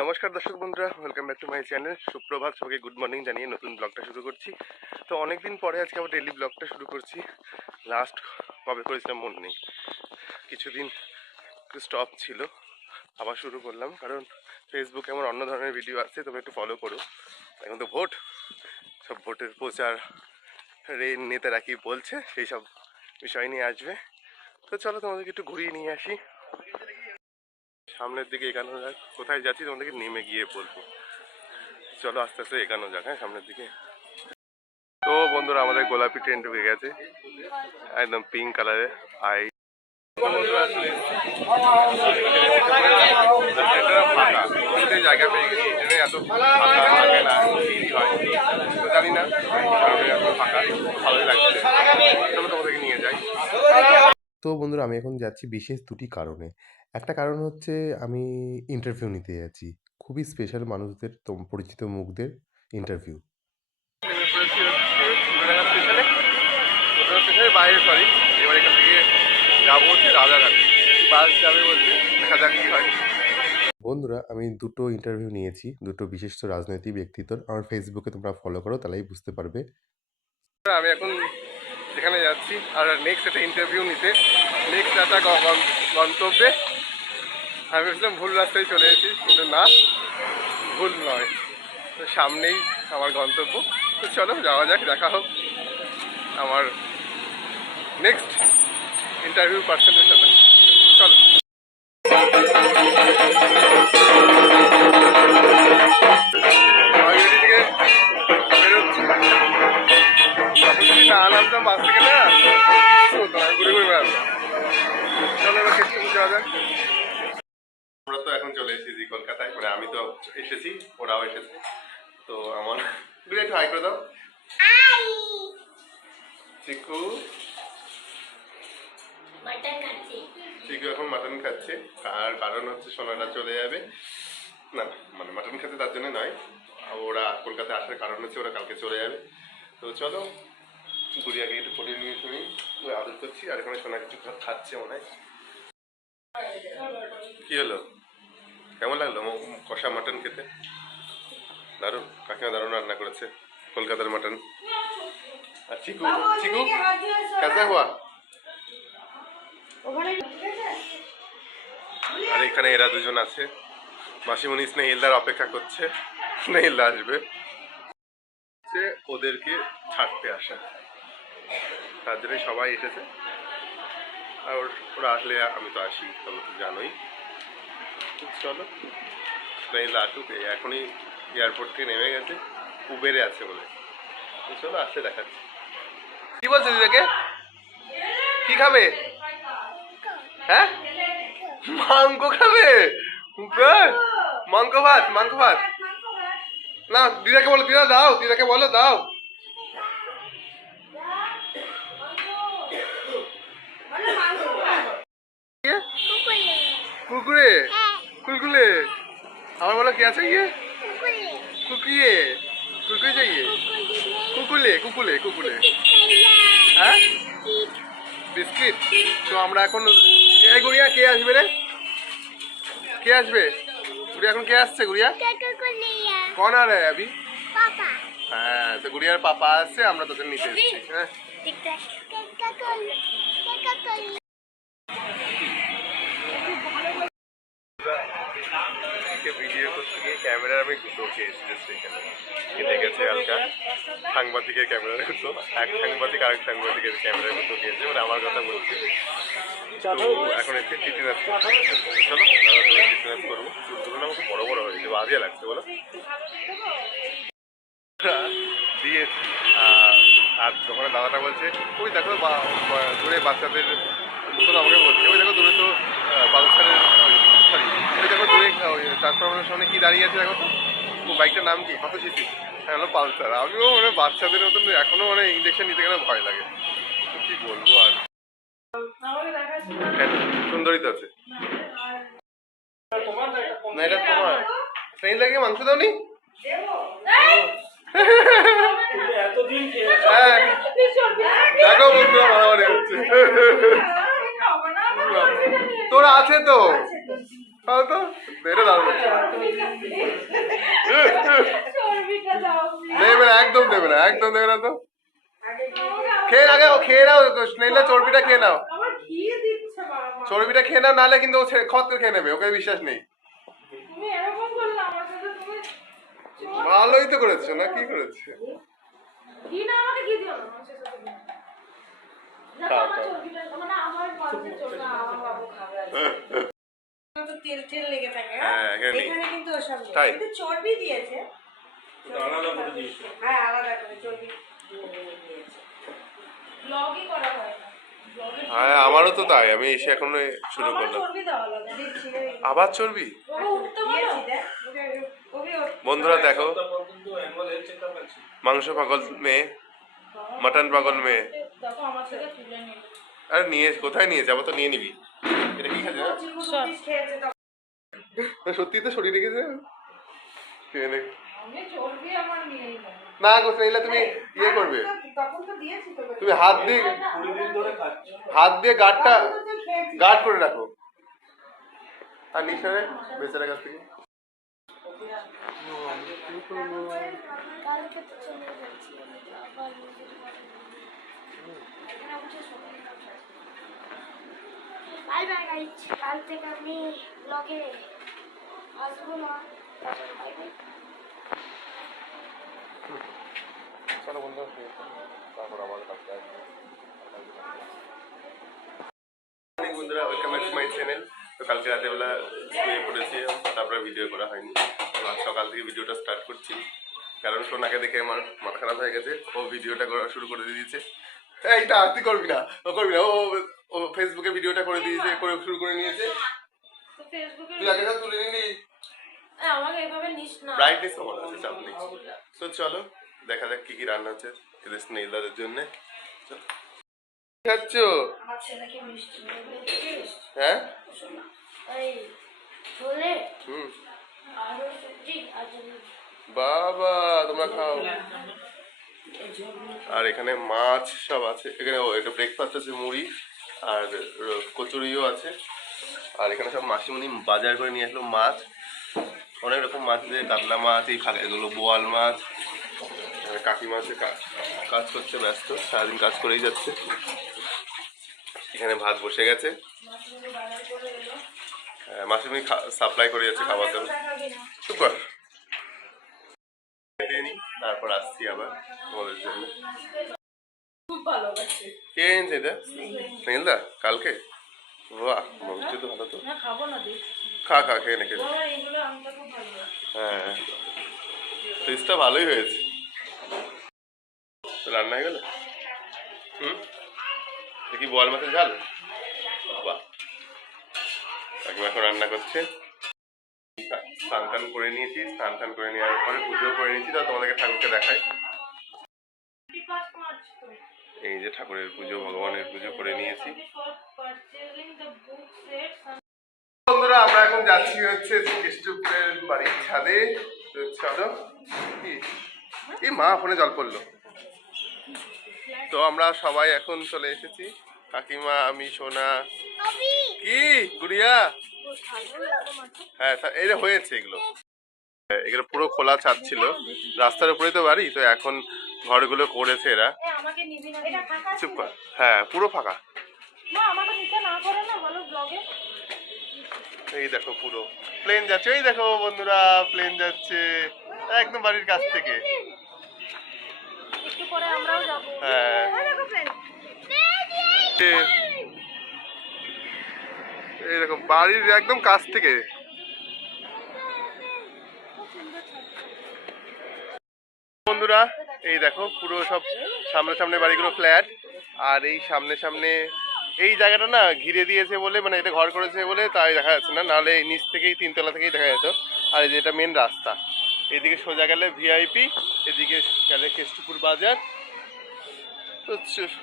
নমস্কার দর্শক বন্ধুরা, welcome back to my channel. সুপ্রভাত, সবাইকে গুড মর্নিং জানিয়ে নতুন ব্লগটা শুরু করছি। তো অনেকদিন পরে আজকে আবার ডেইলি ব্লগটা শুরু করছি। লাস্ট কবে করেছিলাম মনে নেই, কিছুদিন স্টপ ছিল, আবার শুরু করলাম। কারণ ফেসবুকে আমার অন্য ধরনের ভিডিও আছে, তোমরা একটু ফলো করো। এখন তো ভোট, সব ভোটের প্রচার, নেতারা কি বলছে সেই সব বিষয় নিয়ে আসবে। তো চলো তোমাদেরকে একটু ঘুরিয়ে নিয়ে আসি। সামনের দিকে এগানো যাক, কোথায় যাচ্ছি তোমাদেরকে নেমে গিয়ে বলবো। চলো আস্তে আস্তে এগানো যাক, হ্যাঁ সামনের দিকে। তো বন্ধুরা, আমাদের গোলাপি ট্রেন ঢুকে গেছে, একদম পিঙ্ক কালারের। আই জায়গা পেয়ে গেছি, ট্রেনে এত ফাঁকা থাকে না, হয় তো জানি না, এত ফাঁকা ভালোই লাগছে। চলো তোমাদেরকে নিয়ে যাই। তো বন্ধুরা, আমি এখন যাচ্ছি বিশেষ দুটি কারণে। একটা কারণ হচ্ছে আমি ইন্টারভিউ নিতে যাচ্ছি, খুবই স্পেশাল মানুষদের, পরিচিত মুখদের ইন্টারভিউ। বাইরে সরি, এবার এখান থেকে যাবো হচ্ছে রাজারহাটে, বাস যাবে বলছে, দেখা যাক কি হয়। বন্ধুরা, আমি দুটো ইন্টারভিউ নিয়েছি, দুটো বিশিষ্ট রাজনৈতিক ব্যক্তিত্বর। আমার ফেসবুকে তোমরা ফলো করো, তাহলেই বুঝতে পারবে। আমি এখন যেখানে যাচ্ছি আর নেক্সট একটা ইন্টারভিউ নিতে, নেক্সট একটা গন্তব্যে। আমি ভেবেছিলাম ভুল রাস্তায় চলে এসেছি, কিন্তু না, ভুল নয়, তো সামনেই আমার গন্তব্য। তো চলো যাওয়া যাক, দেখা হোক আমার নেক্সট ইন্টারভিউ পার্সনের সাথে। চলো। না নামতাম বাস থেকে, না হতো না, ঘুরে ঘুরে বেড়াতাম। চলো এবার শেষ করে যাওয়া যাক। আমরা তো এখন চলে এসেছি কলকাতায়, মানে আমি তো এসেছি, ওরাও এসেছে। তো আমার ঘুরে একটু হাই করে দাও। চিকু চিকু এখন মাটন খাচ্ছে, আর কারণ হচ্ছে সোনাটা চলে যাবে। না মানে মাটন খেতে তার জন্য নয়, ওরা কলকাতায় আসার কারণ হচ্ছে ওরা কালকে চলে যাবে। তো চলো গুড়িয়াকে একটু পটিয়ে নিয়ে শুনি, আদর করছি, আর এখানে সোনা কিছু খাচ্ছে মনে হয়। কি হলো, কেমন লাগলো কষা মাটন খেতে? দারুণ, কাকিমা দারুণ রান্না করেছে কলকাতার মাটন। আর চিকু চিকু কেসা হুয়া? আর এখানে এরা দুজন আছে, মাসিমণি স্নেহিলদার অপেক্ষা করছে, স্নেহিলদা আসবে, ওদেরকে ছাড়তে আসা, তার জন্য সবাই এসেছে। আর ওরা আসলে আমি তো আসি, তোমরা তো জানোই। চলো স্নেহিলদা আসুক, এখনই এয়ারপোর্ট থেকে নেমে গেছে, উবেরে আছে বলে। চলো আসতে দেখাচ্ছি। কি বলছে দিদাকে, কি খাবে? হ্যাঁ, মাংস খাবে? মাংস ভাত, মাংস ভাত। না দিদাকে বলো, দিদা দাও, দিদাকে বলো দাও। কুকুরে, কুলকুলে, আমার বলো কি আছে ইয়ে, কুকুয়ে, কুকুয়ে যাইয়ে, কুকুলে কুকুলে কুকুলে। হ্যাঁ বিস্কিট। তো আমরা এখন, এই গুড়িয়া কে আসবে রে, কে আসবে গুড়িয়া, এখন কে আসছে গুড়িয়া? কোন আর আবি? হ্যাঁ, তো গুড়িয়ার পাপা আসছে, আমরা তোদের নিতে এসেছি। হ্যাঁ ভিডিও করতে গিয়ে ক্যামেরার আমি দুটো খেয়েছি, এখানে কেটে গেছে হালকা। সাংবাদিকের ক্যামেরার গুতো, এক সাংবাদিক আরেক সাংবাদিকের ক্যামেরার গুতো খেয়েছে, মানে আমার কথা বলছি। তো এখন একটু টিটেনাস করবো, চলো টিটেনাস করবো। চুলগুলো না বড় বড় হয়েছে, বাজিয়া লাগছে বলো দিয়ে। আর দোকানে দাদাটা বলছে, ওই দেখো দূরে বাচ্চাদের তো আমাকে বলছে, ওই দেখো দূরে তো পালসারের, সরি ওই দেখো দূরে ট্রান্সফরমারের সামনে কি দাঁড়িয়ে আছে দেখো তো, ও বাইকটার নাম কি, কত সিসি? হ্যাঁ হলো পালসার। আমিও মানে বাচ্চাদের মতন এখনো মানে ইঞ্জেকশন নিতে গেলে ভয় লাগে, কি বলবো আর। সুন্দরী তো আছে না, এটা তোমার ট্রেন লাগে, মাংস দাও নি? দেখো বন্ধুরা, মারামারি হচ্ছে। তোরা আছে তো, খাও তো বেড়ে দাঁড়াবো দেবে না, একদম দেবে না, একদম দেবে না। তো খেয়ে আগে খেয়ে নাও, স্নেহা চর্বিটা খেয়ে নাও, চর্বিটা খেয়ে নাও, নাহলে কিন্তু ও খত খেয়ে নেবে, ওকে বিশ্বাস নেই। ভালোই তো করেছো না, কি করেছে? তেল তেল লেগে থাকে, এখানে কিন্তু ওসব নেই, কিন্তু চর্বি দিয়েছে, আলাদা করে দিয়েছে, হ্যাঁ আলাদা করে চর্বি দিয়েছে। ব্লগই করা হয় না, হ্যাঁ আমারও তো তাই, আমি এসে এখন শুরু করলাম। আবার চর্বি? বন্ধুরা দেখো, মাংস পাগল মেয়ে, মাটন পাগল মেয়ে। আরে নিয়ে কোথায় নিয়ে যাবো, তো নিয়ে নিবি। এটা কি খাচ্ছে? সত্যি তো শরীরে গেছে না, করতে নিলে তুমি ইয়ে করবে, তুমি হাত দিয়ে গার্ড করে রাখো। আর নিশানে বেচারা কাছ থেকে বাই বাই গাইস, কাল থেকে আমি ব্লগে আসবো না, বাই বাই। চলো বন্ধু, তারপর আমার কাছে বন্ধুরা, welcome back to my channel. তো কালকে রাতেবেলা শুয়ে পড়েছি, তারপরে ভিডিও করা হয়নি। তো আজ সকাল থেকে ভিডিওটা স্টার্ট করছি, কারণ সোনাকে দেখে আমার মাথা খারাপ হয়ে গেছে, ও ভিডিওটা করা শুরু করে দিয়েছে। এইটা তুই করবি না, ও করবি না, ও ফেসবুকে ভিডিওটা করে দিয়েছে, করে শুরু করে নিয়েছে। তুই আগে তুলে নিলি, আমাকে এভাবে নিস না, ব্রাইটনেস কমানো আছে, চাপ নেই। তো চলো দেখা যাক কি কি রান্না হচ্ছে এদের স্নেহিলদের জন্য। খাচ্ছ? হ্যাঁ বাবা তোমরা খাও। আর এখানে মাছ সব আছে, এখানে একটা ব্রেকফাস্ট আছে, মুড়ি আর কচুরিও আছে। আর এখানে সব মাসিমণি বাজার করে নিয়ে আসলো মাছ, অনেক রকম মাছ দিয়ে, কাতলা মাছ, এই এগুলো বোয়াল মাছ। কাকি মাছে কাজ করছে, ব্যস্ত, সারাদিন কাজ করেই যাচ্ছে। এখানে ভাত বসে গেছে, মাসিমণি সাপ্লাই করে যাচ্ছে খাবার দাবার। চুপ কর, তারপর আসছি আবার তোমাদের জন্য। কে এনেছে এটা? স্নেহিলদা কালকে? বাহ, মাংসটা তো ভালো। তো খা খা, খেয়ে নে, খেয়ে। হ্যাঁ টেস্টটা ভালোই হয়েছে। রান্না হয়ে গেল? দেখি বোয়াল মাছের ঝাল। বাহ, কাকিমা এখন রান্না করছে। স্নান টান করে নিয়েছি, স্নান টান করে নেওয়ার পরে পুজো করে নিয়েছি। তো তোমাদেরকে ঠাকুরকে দেখাই, এই যে ঠাকুরের পুজো, ভগবানের পুজো করে নিয়েছি। বন্ধুরা আমরা এখন যাচ্ছি হচ্ছে কৃষ্ণপুরের বাড়ির ছাদে। তো চলো, কি মা ফোনে জল পড়লো। তো আমরা সবাই এখন চলে এসেছি, কাকিমা, আমি, সোনা। কি গুড়িয়া? হ্যাঁ এই হয়েছে, এগুলো এগুলো পুরো খোলা ছাদ ছিল, রাস্তার উপরেই তো বাড়ি। তো এখন ঘরগুলো করেছে এরা। চুপ কর, হ্যাঁ পুরো ফাঁকা। এই দেখো পুরো প্লেন যাচ্ছে, এই দেখো বন্ধুরা প্লেন যাচ্ছে একদম বাড়ির কাছ থেকে। হ্যাঁ এইরকম বাড়ির একদম কাছ থেকে। বন্ধুরা এই দেখো পুরো সব সামনে সামনে বাড়িগুলো ফ্ল্যাট, আর এই সামনে সামনে এই জায়গাটা না ঘিরে দিয়েছে বলে, মানে এটা ঘর করেছে বলে তাই দেখা যাচ্ছে না, নাহলে নিচ থেকেই, তিনতলা থেকেই দেখা যেত। আর এই যে এটা মেন রাস্তা, এদিকে সোজা গেলে ভিআইপি, এদিকে গেলে কেষ্টপুর বাজার। তো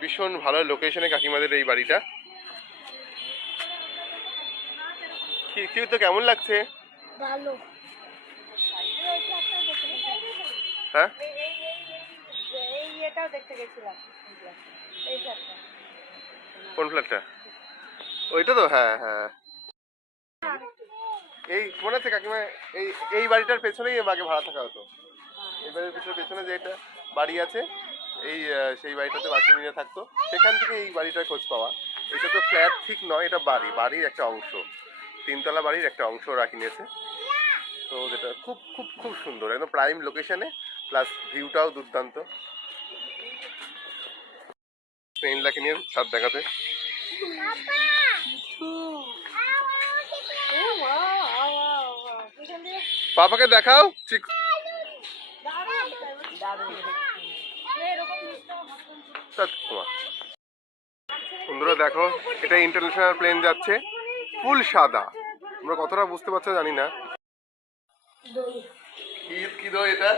ভীষণ ভালো লোকেশনে কাকিমাদের এই বাড়িটা। কি তো কেমন লাগছে? ভালো। হ্যাঁ এটাও দেখতে গেছিলাম, এই ফ্ল্যাটটা। কোন ফ্ল্যাটটা? ওইটা তো, হ্যাঁ হ্যাঁ। এই মনে আছে কাকিমা, এই এই বাড়িটার পেছনেই আগে ভাড়া থাকা হতো। এই বাড়ির পেছনে যে একটা বাড়ি আছে, এই সেই বাড়িটাতে বাচ্চা নিয়ে থাকতো, সেখান থেকে এই বাড়িটার খোঁজ পাওয়া। এটা তো ফ্ল্যাট ঠিক নয়, এটা বাড়ির একটা অংশ, 3 তলা বাড়ির একটা অংশ ওরা কিনেছে। তো যেটা খুব খুব খুব সুন্দর, একদম প্রাইম লোকেশনে, প্লাস ভিউটাও দুর্দান্ত। ট্রেনটাকে নিয়ে ছাদ দেখাতে। পাপাকে দেখাও ঠিক। বন্ধুরা দেখো, এটা ইন্টারন্যাশনাল প্লেন যাচ্ছে, ফুল সাদা। আমরা কতটা বুঝতে পারছো জানি না। কি দই এটা?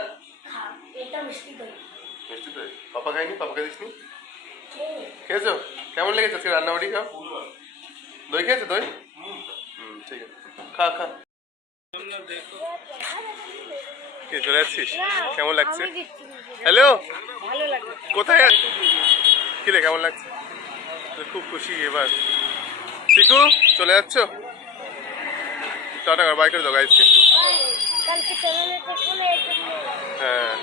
মিষ্টি দই। পাপা খাইনি, পাপাকে দিসনি? খেয়েছো? কেমন লেগেছে আজকে রান্নাবাড়ি? খাও, দই খেয়েছো? দই ঠিক আছে, খা খা। কে চলে যাচ্ছিস? কেমন লাগছে? হ্যালো, কোথায় কি রে, কেমন লাগছে? খুব খুশি এবার। চিকু চলে যাচ্ছ? টাটা, বাই করে দাও গাইজকে। হ্যাঁ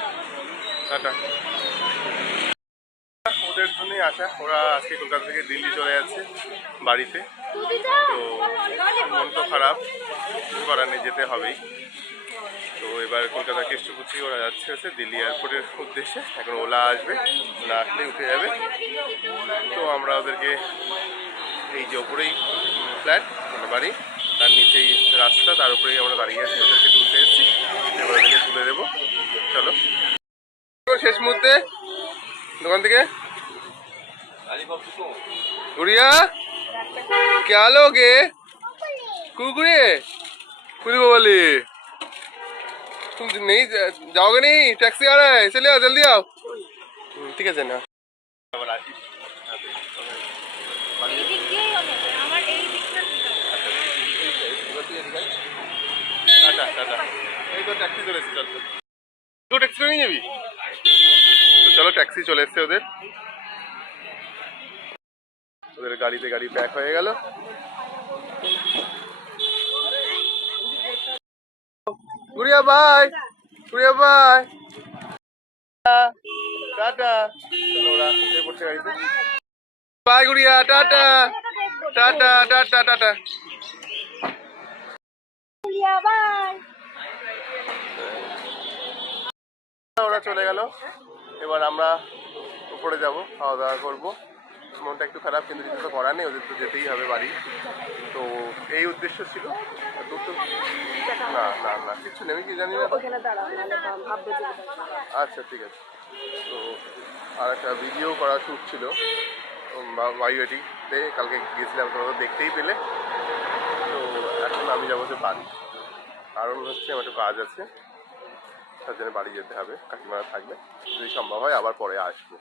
টাটা। ওদের জন্যই আসা, ওরা আজকে কলকাতা থেকে দিল্লি চলে যাচ্ছে বাড়িতে। তো মন তো খারাপ, কিছু করার নেই, যেতে হবেই। তো এবার কলকাতা কেষ্টপুচি ওরা যাচ্ছে হচ্ছে দিল্লি এয়ারপোর্টের উদ্দেশ্যে। এখন ওলা আসবে, ওলা আসলেই উঠে যাবে। তো আমরা ওদেরকে এই যে ওপরেই ফ্ল্যাট মানে বাড়ি, তার নিচেই রাস্তা, তার উপরেই আমরা দাঁড়িয়ে আছি, ওদেরকে তুলতে এসেছি, এবার ওদেরকে তুলে দেবো। চলো শেষ মুহূর্তে দোকান থেকে गुड़िया क्या लोगे? कुरकुरे? पूरी बोली तुम नहीं जाओगे? नहीं, टैक्सी आ रहा है, चले आओ, जल्दी आओ। ठीक है ना। Tata tata. এই তো ট্যাক্সি চলে এসেছে, চল তো ট্যাক্সি নিয়ে যাবি? তো চলো, ট্যাক্সি চলে এসছে ওদের। ওদের গাড়িতে গাড়ি প্যাক হয়ে গেল। Guriya bye, Guriya bye, tata. চলো ওরা উঠে পড়ছে গাড়িতে। বাই গুড়িয়া, টাটা টাটা টাটা টাটা। ওরা চলে গেল, এবার আমরা উপরে যাব, খাওয়া দাওয়া করবো। মনটা একটু খারাপ, কিন্তু কিছু তো করার নেই, ওদের তো যেতেই হবে বাড়ি। তো এই উদ্দেশ্য ছিল। না না না কিছু নেই, আমি কি জানি না। আচ্ছা ঠিক আছে। তো আর একটা ভিডিও করা শ্যুট ছিল ওয়াইওটিতে, কালকে গিয়েছিলাম, তোমরা তো দেখতেই পেলে। তো এখন আমি যাবো যে বাড়ি, কারণ হচ্ছে আমার একটু কাজ আছে, তার জন্য বাড়ি যেতে হবে। কাকিমারা থাকবে, যদি সম্ভব হয় আবার পরে আসবো।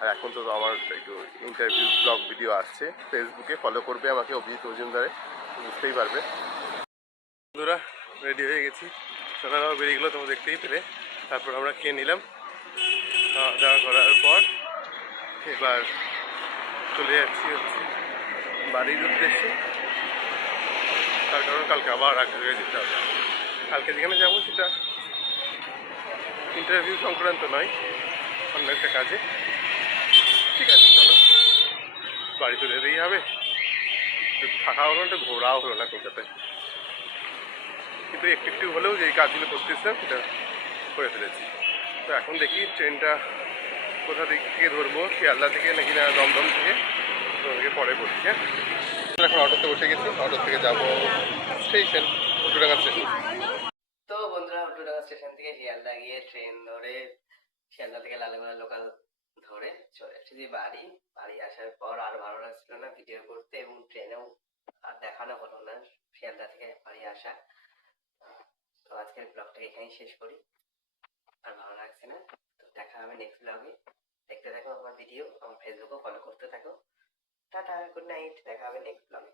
আর এখন তো আমার একটু ইন্টারভিউ ব্লগ ভিডিও আসছে, ফেসবুকে ফলো করবে আমাকে, অভিজিৎ মজুমদারে, বুঝতেই পারবে। বন্ধুরা রেডি হয়ে গেছি, সকালবেলা বেরিয়ে গেলো, তোমরা দেখতেই পেলে। তারপর আমরা খেয়ে নিলাম, খাওয়া দাওয়া করার পর এবার চলে যাচ্ছি হচ্ছে বাড়ির উদ্দেশ্যে। তার কারণ কালকে আবার এক জায়গায় যেতে হবে। কালকে যেখানে যাবো সেটা ইন্টারভিউ সংক্রান্ত নয়, অন্য একটা কাজে। ঠিক আছে চলো, বাড়ি তো যেতেই হবে। থাকা হলো না, ঘোরাও হলো না কলকাতায়, কিন্তু একটু একটু হলেও যে কাজগুলো করতেছিলাম সেটা করে ফেলেছি। তো এখন দেখি ট্রেনটা কোথা দিক থেকে ধরবো, শিয়ালদা থেকে নাকি না দমদম থেকে, তোমাদেরকে পরে বলছি। হ্যাঁ, এখন অটোতে বসে গেছি, অটো থেকে যাবো স্টেশন, উল্টোডাঙ্গা স্টেশন। তো বন্ধুরা, উল্টোডাঙ্গা স্টেশন থেকে শিয়ালদা গিয়ে ট্রেন ধরে, শিয়ালদা থেকে লালগোলা লোকাল ধরে চলে এসেছি বাড়ি। বাড়ি আসার পর আর ভালো লাগছিল না ভিডিও করতে, এবং ট্রেনেও আর দেখানো হলো না শিয়ালদা থেকে বাড়ি আসা। তো আজকের ব্লগটাকে এখানেই শেষ করি, আর ভালো লাগছে না। তো দেখা হবে নেক্সট ব্লগে। দেখতে থাকো আমার ভিডিও, আমার ফেসবুকও ফলো করতে থাকো। টাটা, গুড নাইট, দেখা হবে নেক্সট ব্লগে।